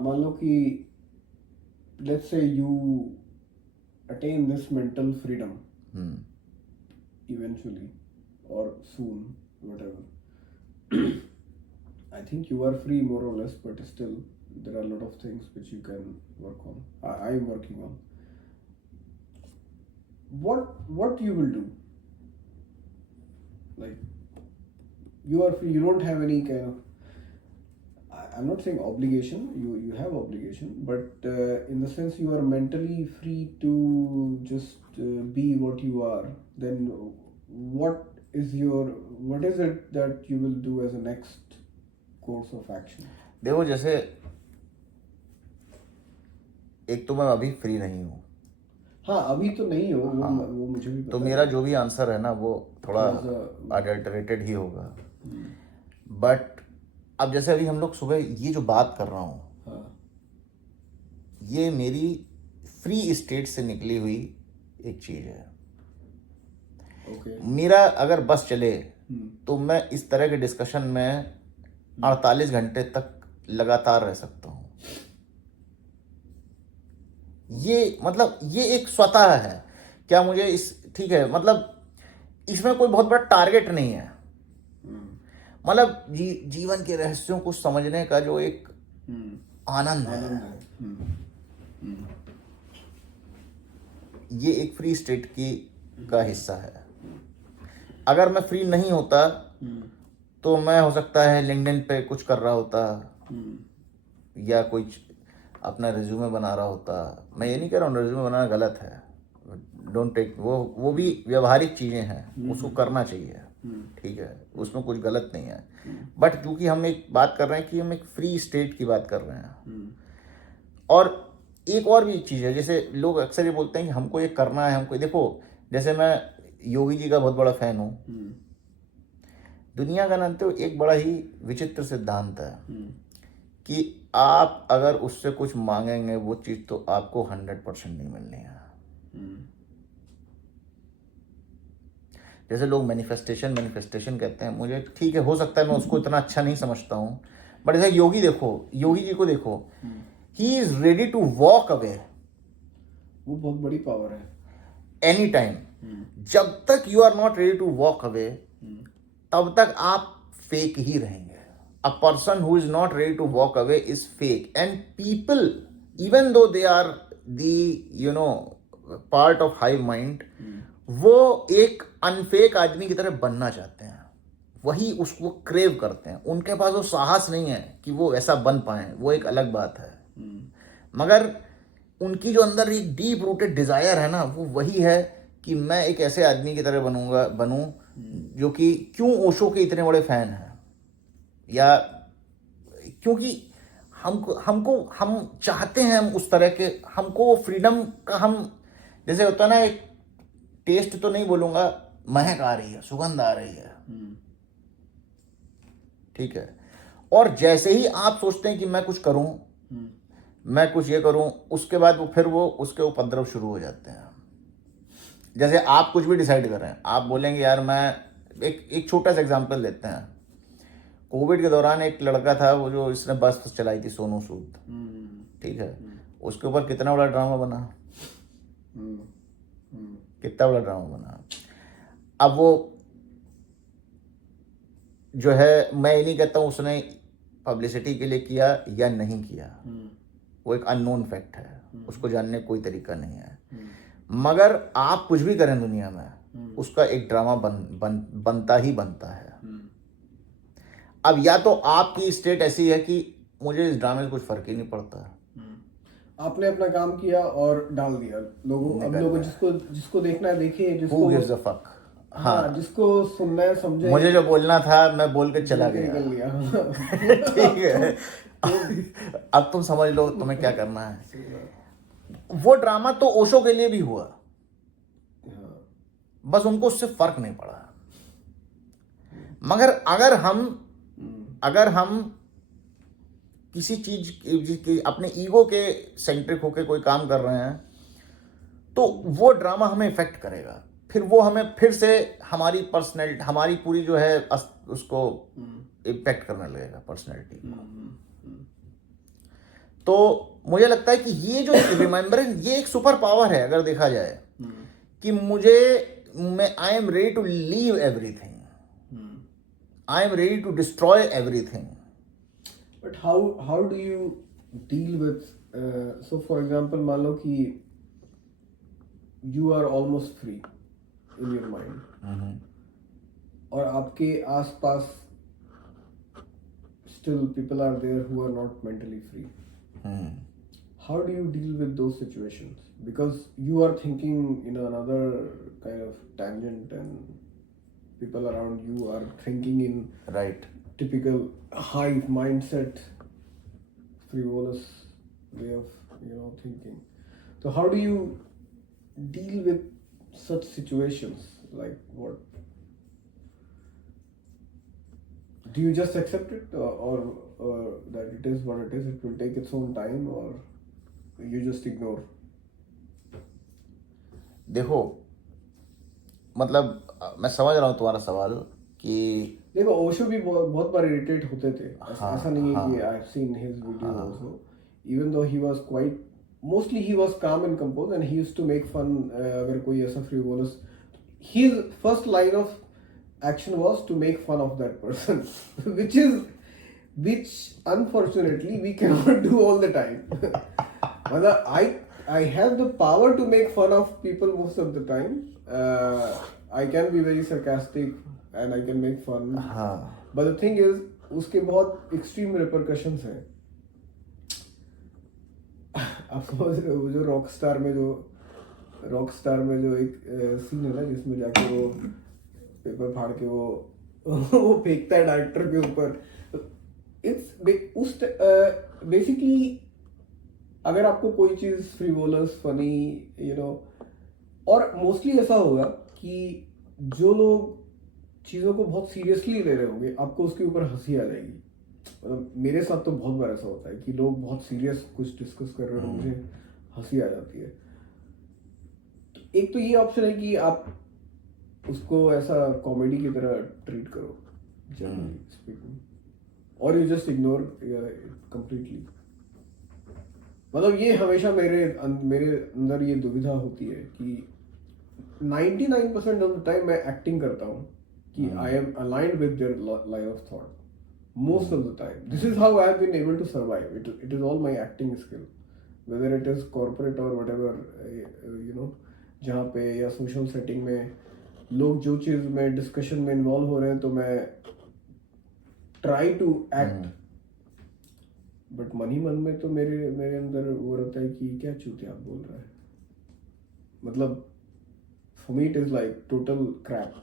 मान लो कि let's say you attain this mental freedom eventually or soon, whatever. I think you are free more or less, but still there are a lot of things which you can work on. I am working on. What you will do? Like, you are free. You don't have any kind of. I'm not saying obligation. You have obligation, but in the sense you are mentally free to just be what you are. Then what is it that you will do as a next course of action? देखो, जैसे एक तो मैं अभी free नहीं हूँ। हाँ, अभी तो नहीं हो। हाँ, वो मुझे भी पता तो है। मेरा जो भी आंसर है ना वो थोड़ा अडल्टरेटेड ही होगा। बट अब जैसे अभी हम लोग सुबह ये जो बात कर रहा हूँ, हाँ, ये मेरी फ्री स्टेट से निकली हुई एक चीज है। ओके। मेरा अगर बस चले तो मैं इस तरह के डिस्कशन में 48 घंटे तक लगातार रह सकता हूँ। ये मतलब ये एक स्वतः है। क्या मुझे इस ठीक है, मतलब इसमें कोई बहुत बड़ा टारगेट नहीं है। मतलब जीवन के रहस्यों को समझने का जो एक आनंद है, ये एक फ्री स्टेट का हिस्सा है। अगर मैं फ्री नहीं होता तो मैं हो सकता है लिंक्डइन पे कुछ कर रहा होता या कुछ अपना रिज्यूमे बना रहा होता। मैं ये नहीं कह रहा हूँ रिज्यूमे बनाना गलत है, डोंट टेक, वो भी व्यवहारिक चीज़ें हैं, उसको करना चाहिए, ठीक है, उसमें कुछ गलत नहीं है। बट क्योंकि हम एक बात कर रहे हैं कि हम एक फ्री स्टेट की बात कर रहे हैं, और एक और भी चीज़ है, जैसे लोग अक्सर ये बोलते हैं कि हमको ये करना है, हमको देखो, जैसे मैं योगी जी का बहुत बड़ा फैन हूँ। दुनिया का ना तो एक बड़ा ही विचित्र सिद्धांत है कि आप अगर उससे कुछ मांगेंगे वो चीज़ तो आपको 100% नहीं मिलनी है। जैसे लोग मैनिफेस्टेशन कहते हैं, मुझे ठीक है, हो सकता है मैं उसको इतना अच्छा नहीं समझता हूँ, बट जैसे योगी जी को देखो, he is ready to walk away. वो बहुत बड़ी पावर है। एनी टाइम, जब तक you are not ready to walk away तब तक आप फेक ही रहेंगे। A person who is not ready to walk away is fake, and people even though they are the part of hive mind, वो एक अनफेक आदमी की तरह बनना चाहते हैं, वही उसको क्रेव करते हैं। उनके पास वो साहस नहीं है कि वो ऐसा बन पाए, वो एक अलग बात है। मगर उनकी जो अंदर एक डीप रूटेड डिजायर है ना, वो वही है कि मैं एक ऐसे आदमी की तरह बनूं जो कि क्यों ओशो के इतने बड़े फैन हैं, या क्योंकि हम चाहते हैं, हम उस तरह के, हमको फ्रीडम का, हम जैसे होता है ना, एक टेस्ट तो नहीं बोलूंगा, महक आ रही है, सुगंध आ रही है, ठीक है, और जैसे ही आप सोचते हैं कि मैं कुछ करूं, मैं कुछ ये करूं, उसके बाद वो उसके उपद्रव शुरू हो जाते हैं। जैसे आप कुछ भी डिसाइड कर रहे हैं, आप बोलेंगे यार मैं एक छोटा सा एग्जांपल लेते हैं। कोविड के दौरान एक लड़का था, वो जो इसने बस चलाई थी, सोनू सूद, ठीक है, उसके ऊपर कितना बड़ा ड्रामा बना, कितना बड़ा ड्रामा बना। अब वो जो है, मैं ये नहीं कहता हूँ उसने पब्लिसिटी के लिए किया या नहीं किया, वो एक अननोन फैक्ट है, उसको जानने का कोई तरीका नहीं है। मगर आप कुछ भी करें दुनिया में, उसका एक ड्रामा बनता ही बनता है। अब या तो आपकी स्टेट ऐसी है कि मुझे इस ड्रामे से कुछ फर्क ही नहीं पड़ता, आपने अपना काम किया और डाल दिया, लोगों जिसको देखना है देखे, Who gives a fuck? हाँ, जिसको सुनना है समझे। मुझे जो बोलना था मैं बोल के चला गया, ठीक है, अब तुम समझ लो तुम्हें क्या करना है। वो ड्रामा तो ओशो के लिए भी हुआ, बस उनको उससे फर्क नहीं पड़ा। मगर अगर हम किसी चीज अपने ईगो के सेंट्रिक होके कोई काम कर रहे हैं, तो वो ड्रामा हमें इफेक्ट करेगा, फिर वो हमें फिर से हमारी पर्सनैलिटी, हमारी पूरी जो है उसको इम्पैक्ट करने लगेगा, पर्सनैलिटी को। तो मुझे लगता है कि ये जो रिमेम्बरेंस, ये एक सुपर पावर है अगर देखा जाए, कि मैं I am ready to leave everything, I am ready to destroy everything. But how do you deal with so for example मान लो कि you are almost free in your mind और आपके आसपास still people are there who are not mentally free. How do you deal with those situations? Because you are thinking in another kind of tangent and people around you are thinking in Right. typical hive mindset, frivolous way of thinking. So how do you deal with such situations? Like what? Do you just accept it, or that it is what it is? It will take its own time, or you just ignore? देखो, मतलब मैं समझ रहा हूँ तुम्हारा सवाल कि देखो ओशो भी बहुत बार इरिटेट होते थे. ऐसा नहीं है कि I have seen his video also, even though he was quite mostly he was calm and compose and he used to make fun. अगर कोई ऐसा frivolous, his first line of action was to make fun of that person which unfortunately we cannot do all the time. I have the power to make fun of people most of the time. I can be very sarcastic and I can make fun. But the thing is उसके बहुत extreme repercussions हैं. आप समझ रहे हो जो Rockstar में जो एक सीन है ना जिसमें जाके वो पेपर फाड़ के वो फेंकता है डायरेक्टर के ऊपर. इट्स उस बेसिकली अगर आपको कोई चीज फ्रीवोलस फनी और मोस्टली ऐसा होगा कि जो लोग चीज़ों को बहुत सीरियसली ले रहे होंगे आपको उसके ऊपर हंसी आ जाएगी. मतलब मेरे साथ तो बहुत बार ऐसा होता है कि लोग बहुत सीरियस कुछ डिस्कस कर रहे हो, मुझे हंसी आ जाती है. तो एक तो ये ऑप्शन है कि आप उसको ऐसा कॉमेडी की तरह ट्रीट करो जनरली स्पीकिंग, और यू जस्ट इग्नोर कंप्लीटली. मतलब ये हमेशा मेरे अंदर ये दुविधा होती है कि 99% ऑफ द टाइम मैं एक्टिंग करता हूँ कि I am aligned with their line of thought. most of the time this is how I have been able to survive. It is all my acting skill, whether it is corporate or whatever, जहाँ पे या social setting में लोग जो चीज़ में discussion में involve हो रहे हैं तो मैं ट्राई टू एक्ट, बट मन ही मन में तो मेरे अंदर वो रहता है कि क्या चूतिया आप बोल रहा है. मतलब for me it is like total crap.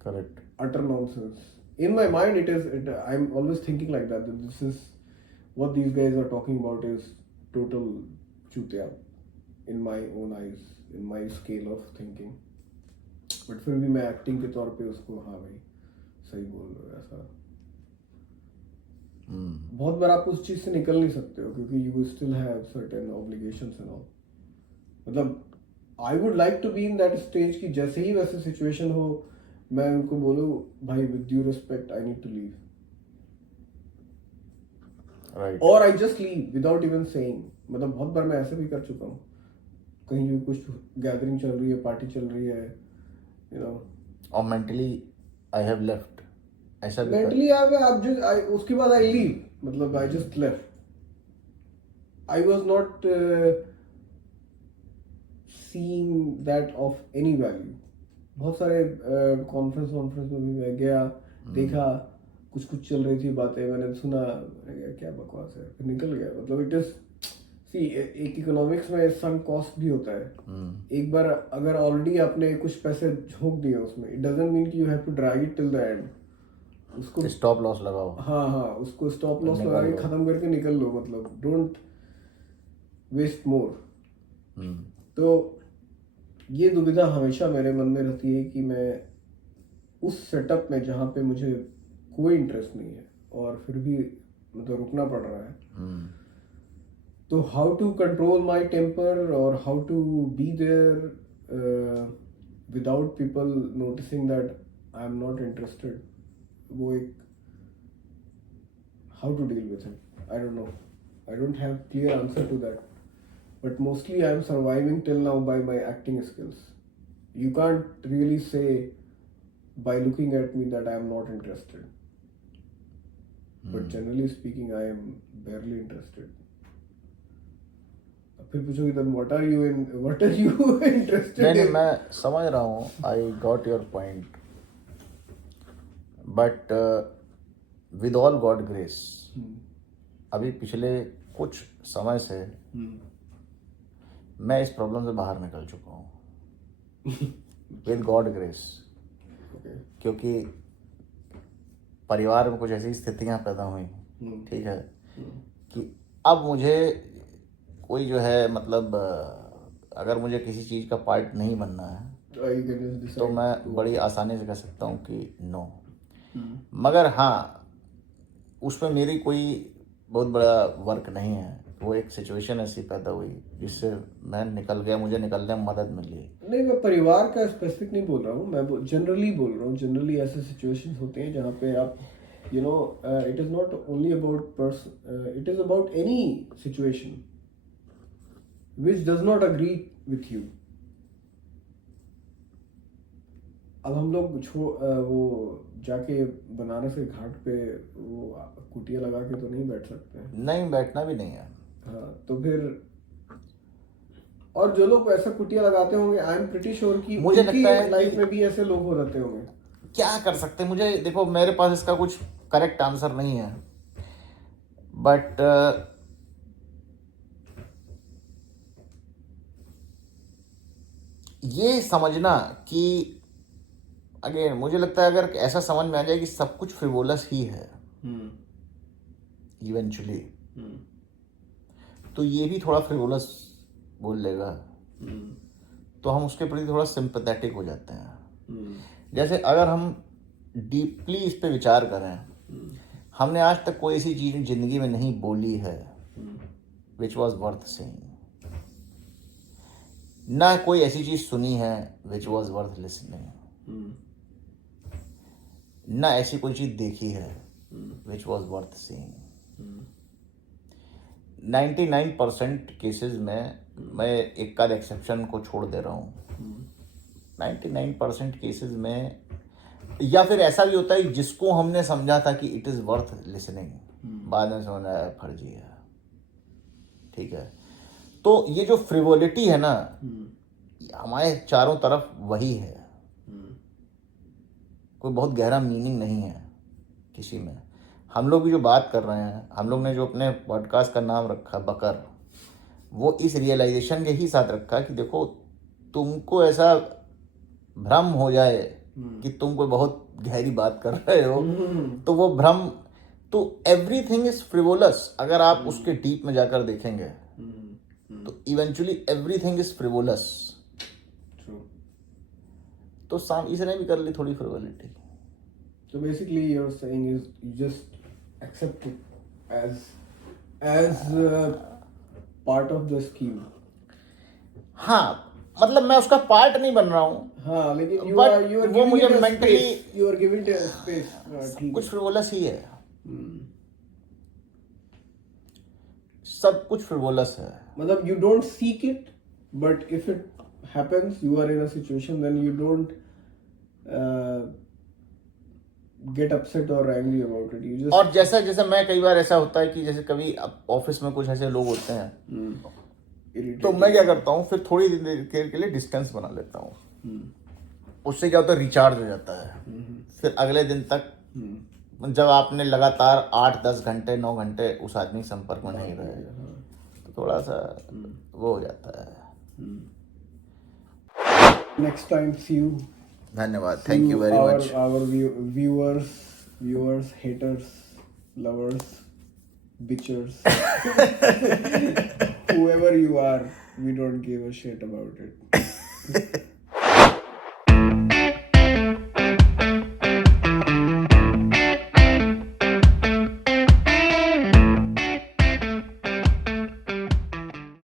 Correct. Utter nonsense. In my mind I'm always thinking like that this is what these guys are talking about is total chutiya in my own eyes, in my scale of thinking. But फिर भी मैं acting के तौर पे उसको हाँ भाई सही बोल रहे हो ऐसा. बहुत बार आप उस चीज से निकल नहीं सकते हो क्योंकि you still have certain obligations and all. मतलब I would like to be in that stage कि जैसे ही वैसे सिचुएशन हो मैं उनको बोलूँ भाई with due respect I need to leave, right, और I just leave without even saying. मतलब बहुत बार मैं ऐसे भी कर चुका हूँ, कहीं भी कुछ गैदरिंग चल रही है, पार्टी चल रही है, और मेंटली आई हैव लेफ्ट, ऐसा भी मेंटली उसके बाद आई लीव. मतलब I just left. I was not seeing that of any value. बहुत सारे कॉन्फ्रेंस में भी मैं गया, देखा कुछ चल रही थी बातें, मैंने सुना, क्या बकवास है, फिर निकल गया. मतलब इट इज सी एक इकोनॉमिक्स में सम कॉस्ट भी होता है. एक बार अगर ऑलरेडी आपने कुछ पैसे झोंक दिए उसमें, इट डजंट मीन कि you have to drag it till the end. उसको स्टॉप लॉस लगाओ. हाँ उसको स्टॉप लॉस लगा के खत्म करके निकल लो. मतलब डोंट वेस्ट मोर. तो ये दुविधा हमेशा मेरे मन में रहती है कि मैं उस सेटअप में जहाँ पे मुझे कोई इंटरेस्ट नहीं है और फिर भी मतलब रुकना पड़ रहा है, तो how to control my temper और how to be there without people noticing that I am not interested. वो एक how to deal with it, I don't know. I don't have clear answer to that. But mostly I'm surviving till now by my acting skills. You can't really say by looking at me that I am not interested. But generally speaking, I am barely interested. फिर पूछोगे then what are you interested नहीं in? मैं समझ रहा हूँ, I got your point, but with all God grace अभी पिछले कुछ समय से मैं इस प्रॉब्लम से बाहर निकल चुका हूँ विद गॉड ग्रेस, क्योंकि परिवार में कुछ ऐसी स्थितियां पैदा हुई, ठीक है, कि अब मुझे कोई जो है मतलब अगर मुझे किसी चीज़ का पार्ट नहीं बनना है तो मैं बड़ी आसानी से कह सकता हूँ कि नो। मगर हाँ, उसमें मेरी कोई बहुत बड़ा वर्क नहीं है, वो एक सिचुएशन ऐसी पैदा हुई जिससे मैं निकल गया, मुझे निकलने में मदद मिली। नहीं, मैं परिवार का स्पेसिफिक नहीं बोल रहा हूँ, मैं जनरली बोल रहा हूँ। जनरली ऐसे सिचुएशंस होते हैं जहाँ पे आप it is not only about person, it is about any situation which does not agree with you. अब हम लोग वो जाके बनारस के घाट पे वो कुटिया लगा के तो नहीं बैठ सकते हैं। नहीं, बैठना भी नहीं है। हाँ, तो फिर और जो लोग ऐसा कुटिया लगाते होंगे, आई एम प्रिटी श्योर कि मुझे लगता है लाइफ में भी ऐसे लोग हो रहते होंगे। क्या कर सकते हैं, मुझे देखो मेरे पास इसका कुछ करेक्ट आंसर नहीं है, बट ये समझना कि अगेन मुझे लगता है अगर ऐसा समझ में आ जाए कि सब कुछ फ्रिवोलस ही है इवेंचुअली, तो ये भी थोड़ा फ्रिवोलस बोल लेगा, तो हम उसके प्रति थोड़ा सिंपैथेटिक हो जाते हैं। जैसे अगर हम डीपली इस पे विचार करें, हमने आज तक कोई ऐसी चीज जिंदगी में नहीं बोली है विच वॉज वर्थ सेइंग, ना कोई ऐसी चीज सुनी है विच वॉज वर्थ लिसनिंग, ना ऐसी कोई चीज देखी है which was worth seeing. 99% cases में, मैं एक आध एक्सेप्शन को छोड़ दे रहा हूँ, 99% केसेस में, या फिर ऐसा भी होता है जिसको हमने समझा था कि इट इज़ वर्थ लिसनिंग, बाद में समझ आया फर्जी है, ठीक है। तो ये जो फ्रिवोलिटी है ना, हमारे चारों तरफ वही है, कोई बहुत गहरा मीनिंग नहीं है किसी में। हम लोग भी जो बात कर रहे हैं, हम लोग ने जो अपने पॉडकास्ट का नाम रखा बकर, वो इस रियलाइजेशन के ही साथ रखा कि देखो तुमको ऐसा भ्रम हो जाए कि तुम कोई बहुत गहरी बात कर रहे हो, तो वो भ्रम, तो एवरीथिंग इज फ्रिवोलस। अगर आप उसके डीप में जाकर देखेंगे तो इवेंचुअली एवरीथिंग इज फ्रिवोलस। तो इसने भी कर ली थोड़ी फ्रिवोलिटी। So basically you're saying is you just accept it as part of the scheme. हाँ, मतलब मैं उसका पार्ट नहीं बन रहा हूँ। हाँ, लेकिन you But are वो giving मुझे it a mentally- space. You are giving it a space. ठीक कुछ है। फ्रिवोलस ही है, सब कुछ फ्रिवोलस है। मतलब you don't seek it, but if it happens, you are in a situation, then you don't get upset or angry about it. You just और जैसा मैं कई बार ऐसा होता है कि जैसे कभी ऑफिस में कुछ ऐसे लोग होते हैं, तो मैं क्या करता हूँ, फिर थोड़ी देर के लिए डिस्टेंस बना लेता हूँ। उससे क्या होता है, रिचार्ज हो जाता है। फिर अगले दिन तक जब आपने लगातार 8-10 घंटे 9 घंटे उस आदमी के संपर्क में नहीं रहे, तो थोड़ा सा वो हो जाता है। next time see you. धन्यवाद, thank you very much. Our viewers, haters, lovers, bitchers, whoever you are, we don't give a shit about it.